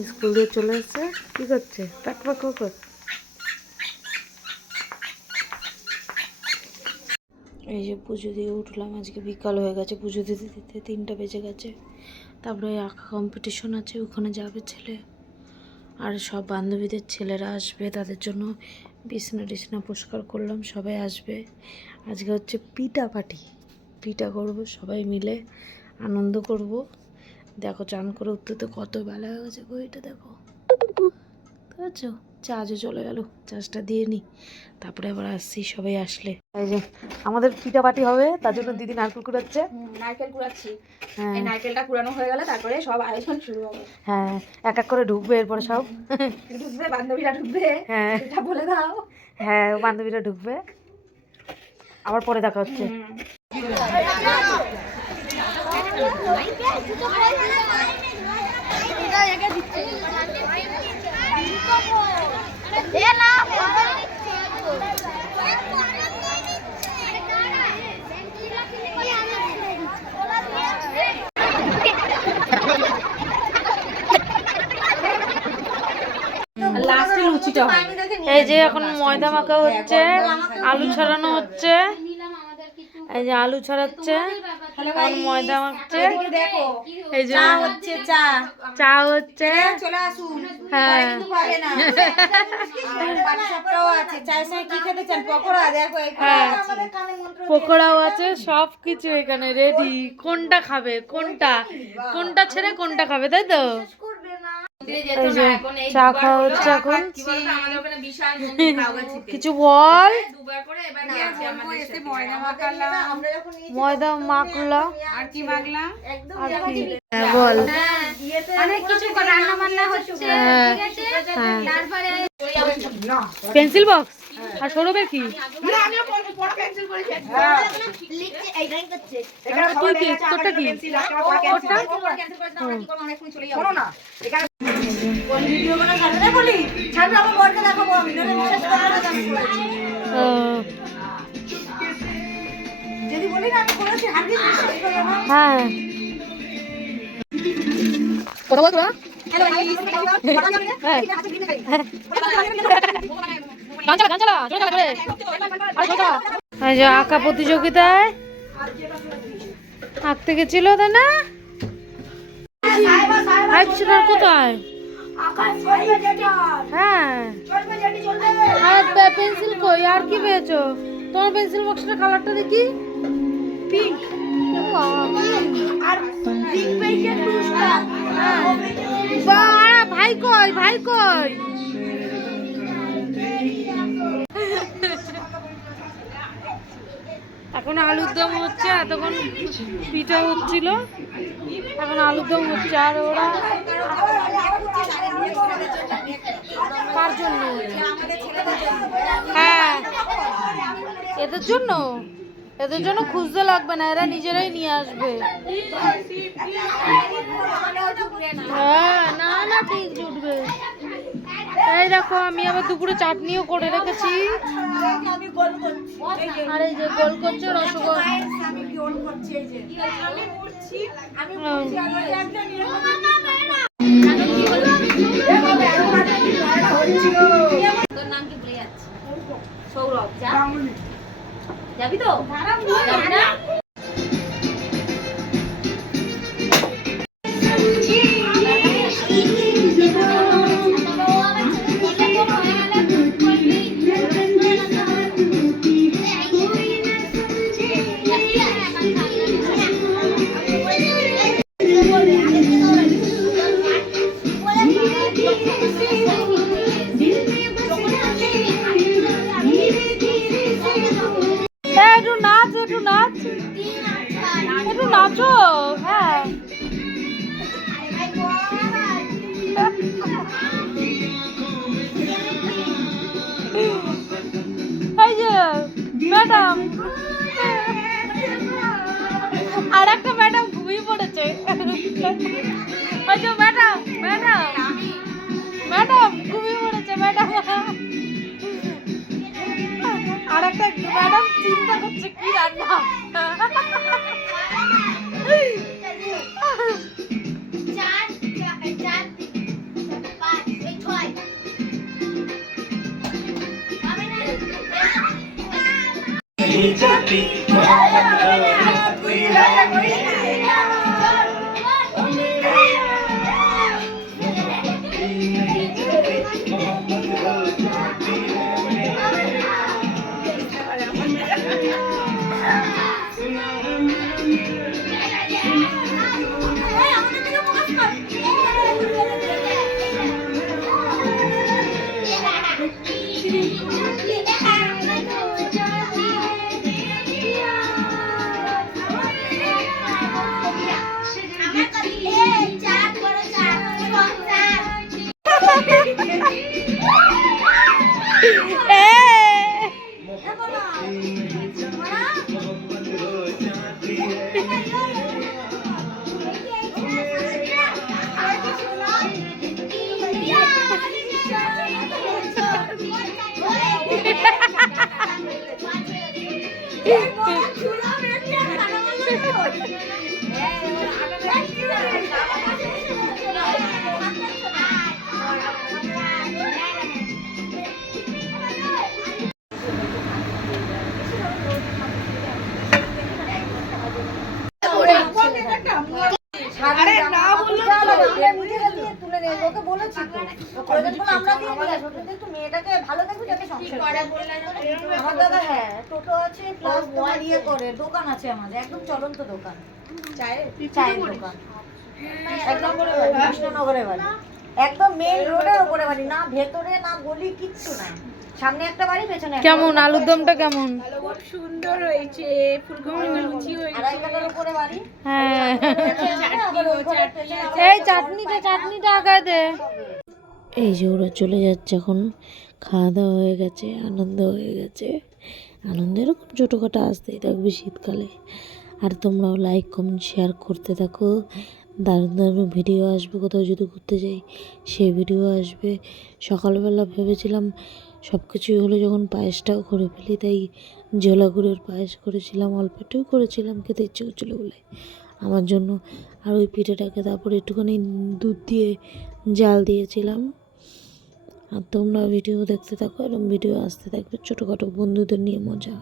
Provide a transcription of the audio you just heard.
School দিয়ে চলে এসছে, কি করছে? প্যাক প্যাক কর। এই যে পুজো দিয়ে উঠলাম, আজকে বিকাল হয়ে গেছে, পুজো দিতে দিতে 3টা বেজে গেছে। তারপরে আঁকা কম্পিটিশন আছে, ওখানে যাবে ছেলে, আর সব বান্ধবীদের ছেলেরা আসবে, তাদের জন্য বিছনা টিছনা পরিষ্কার করলাম, সবাই আসবে। আজকে হচ্ছে পিঠা পার্টি, পিঠা করব, সবাই মিলে আনন্দ করব। দেখো চান করে উঠতে তো কত বেলা হয়ে গেছে, ঘড়িটা দেখো, বুঝছো? চার্জও চলে গেল, চার্জটা দিয়ে নি, তারপরে আবার আসছি সবাই আসলে। এই যে আমাদের পিঠা পার্টি হবে, তার জন্য দিদি নারকেল কুড়াচ্ছে। নারকেল কুড়াচ্ছি। হ্যাঁ, এই নারকেলটা কুড়ানো হয়ে গেলে তারপরে সব আয়োজন শুরু হবে। হ্যাঁ, এক এক করে ঢুকবে, এরপরে সব ঢুকবে, বান্ধবীরা ঢুকবে। হ্যাঁ, এটা বলে দাও। হ্যাঁ, বান্ধবীরা ঢুকবে, আবার পরে দেখা হচ্ছে। এই যে এখন ময়দা মাখা হচ্ছে, আলু ছড়ানো হচ্ছে, এই যে আলু ছড়াচ্ছে, এখন ময়দা মাখছে, এই যে হচ্ছে চা। চা হচ্ছে। চলে আসুন। হ্যাঁ, সবটাও আছে। চায়ের সঙ্গে কি খেতে চান? পকোড়া দেখো হ্যাঁ, পকোড়াও আছে, সব কিছু এখানে রেডি। কোনটা খাবে, কোনটা কোনটা ছেড়ে কোনটা খাবে, তাই তো? এই যে চা খাওয়া হচ্ছে এখন। কিছু বল। ময়দা মাখলাম, আর কি মাখলাম? আর কি? হ্যাঁ, বল। অনেক কিছু রান্না বান্না হচ্ছে। তারপরে পেন্সিল বক্স আর সৌরভের কি? তুই কি, তোরটা কি? হ্যাঁ, কথা বলতো না? এই যে আঁকা প্রতিযোগিতায় আঁকতে গেছিল, তাই না? কোথায়? হ্যাঁ, আর পেন্সিল কই, আর কি পেয়েছো? তোমার পেন্সিল বক্সটার কালারটা দেখি, পিঙ্ক। ভাই কই, ভাই কই? এখন আলুর দম হচ্ছে, এতক্ষণ পিঠা হচ্ছিল, এখন আলুর দম হচ্ছে। আর ওরা কার জন্য? হ্যাঁ, এদের জন্য, এদের জন্য খুঁজতে লাগবে না, এরা নিজেরাই নিয়ে আসবে। হ্যাঁ, না না, ঠিক জুটবে। এই দেখো, আমি আবার দুপুরে চাটনিও করে রেখেছি। আর এই যে গোল করছে রসগোল্লা। সৌরভ, যাবি তো? যাবি না? একটু নাচ, একটু নাচ, একটু নাচো। হ্যাঁ, এই যে ম্যাডাম, আর একটা ম্যাডাম ঘুমিয়ে পড়েছে। ওই যে ম্যাডাম, ম্যাডাম, ম্যাডাম ঘুমিয়ে পড়েছে ম্যাডাম। আর একটা ম্যাডাম চিন্তা করছে কি রান্না। মেয়েটাকে ভালো থাকবে যাতে সংসার করে। আমার দাদা হ্যাঁ টোটো আছে প্লাস তোমার ইয়ে করে দোকান আছে আমাদের একদম চলন্ত দোকান চায়ের দোকান একদম কৃষ্ণনগরে বাড়ি একদম মেইন রোডের উপরে বাড়ি না ভেতরে না গলি কিচ্ছু না সামনে একটা বাড়ি পেছনে একটা কেমন আলুর দমটা কেমন? খুব সুন্দর হয়েছে, ফুলকপি লুচি হয়েছে। আড়াই কাটার উপরে বাড়ি হ্যাঁ আবার ওই ঘরে পেছনে আবার এই চাটনিটা আগায় দে। এই যে ওরা চলে যাচ্ছে এখন, খাওয়া দাওয়া হয়ে গেছে, আনন্দ হয়ে গেছে। আনন্দ এরকম ছোটোখাটো আসতেই থাকবে শীতকালে। আর তোমরাও লাইক কমেন্ট শেয়ার করতে থাকো। দারুণ দারুণ ভিডিও আসবে, কোথাও যদি ঘুরতে যাই সেই ভিডিও আসবে। সকালবেলা ভেবেছিলাম সব কিছুই হলো যখন পায়েসটাও করে ফেলি, তাই জোলা গুড়ের পায়েস করেছিলাম, অল্প একটুই করেছিলাম, খেতে ইচ্ছে হচ্ছিলো বলে আমার জন্য। আর ওই পিঠেটাকে তারপরে একটুখানি দুধ দিয়ে জাল দিয়েছিলাম। আর তোমরা ভিডিও দেখতে থাকো, এরকম ভিডিও আসতে থাকবে ছোটোখাটো বন্ধুদের নিয়ে মজা।